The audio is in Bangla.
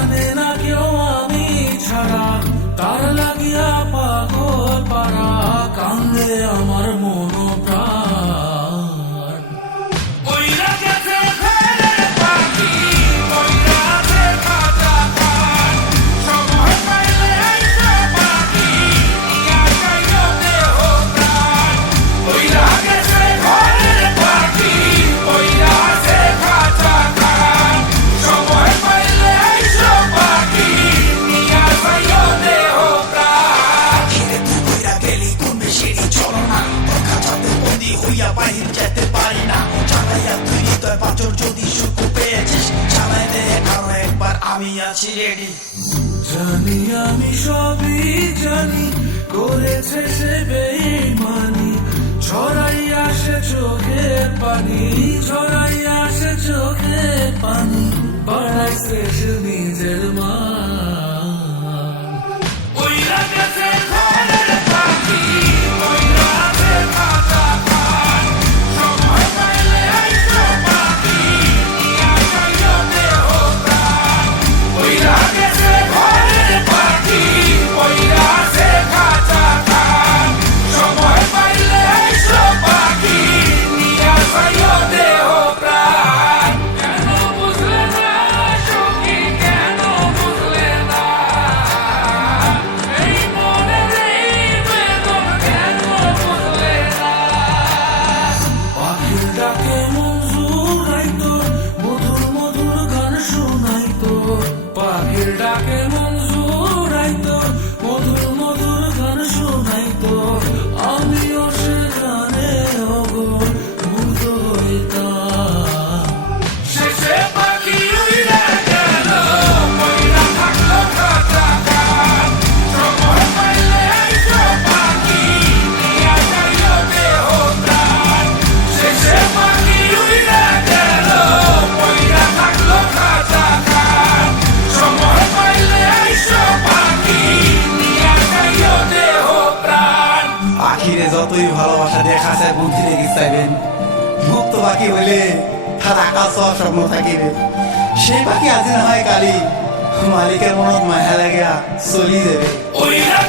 জানে না কেউ আমি ছাড়া, তার লাগিয়া পাগল পারা, কান্দে আমার মন প্রাণ। ওইরা গেছে ফেরের পাখি, ওইরা আছে খাঁচা খান, সময় পাইলে আইসা পাখি, নিয়া যাইও দেহ প্রাণ। ওইরা গেছে ঘরের পাখি, ওইরা আছে খাঁচা খান, সময় পাইলে আইসা পাখি, নিয়া যাইও দেহ প্রাণ। ঘিরে তুই কইরা গেলি কোন বেশিরই চলো না, তোর খাঁচাতে বন্দি হইয়া বাহির যেতে পারি না। চালাইয়া তুই হৃদয় পাথর যদি সুখ পেয়েছিস, চালাই দে কারণ একবার আমি আছি রেডি। জানি আমি সবই জানি, করেছে সে বেঈমানি, ছড়াইয়া সে চোখের পানি, ছড়াইয়া সে চোখের পানি, বাড়াইছে সে নিজের মান। ওইরা গেছে ঘরের পাখি, ওইরা আছে খাঁচা খান, সময় পাইলে আইসো পাখি, নিয়া যাইও দেহ প্রাণ। ওইরা গেছে ঘরের পাখি, ওইরা আছে খাঁচা খান, সময় পাইলে আইসো পাখি, নিয়া যাইও দেহ প্রাণ। কেন বুঝলে না সখী, কেন বুঝলে না, এই মনের এই বেদন কেন বুঝলে না। পাখির ডাকে মন জুড়াইতো, মধুর মধুর গান শোনাইতো, পাখির ডাকে মন জুড়াইতো, মধুর মধুর গান শোনাইতো, আমিও সে গানে ওগো মুগ্ধ হইতাম। শেষে পাখি উইড়া গেল, মইরা থাকলো খাঁচা খান, সময় পাইলে আইসো পাখি, নিয়া যাইও দেহ প্রাণ। শেষে পাখি উইড়া গেল, মইরা থাকলো খাঁচা খান, সময় পাইলে আইসো পাখি, নিয়া যাইও দেহ প্রাণ। পাখিরে যতই ভালোবাসা দিয়ে খাঁচায় বন্দি রেখে চাইবেন, মুক্ত পাখি হইলে তার আকাশ হওয়ার স্বপ্ন থাকিবে। সেই পাখি আজি না হয় কালি, মালিকের মনত মায়া লাগিয়া চলি যাবে। ওইরা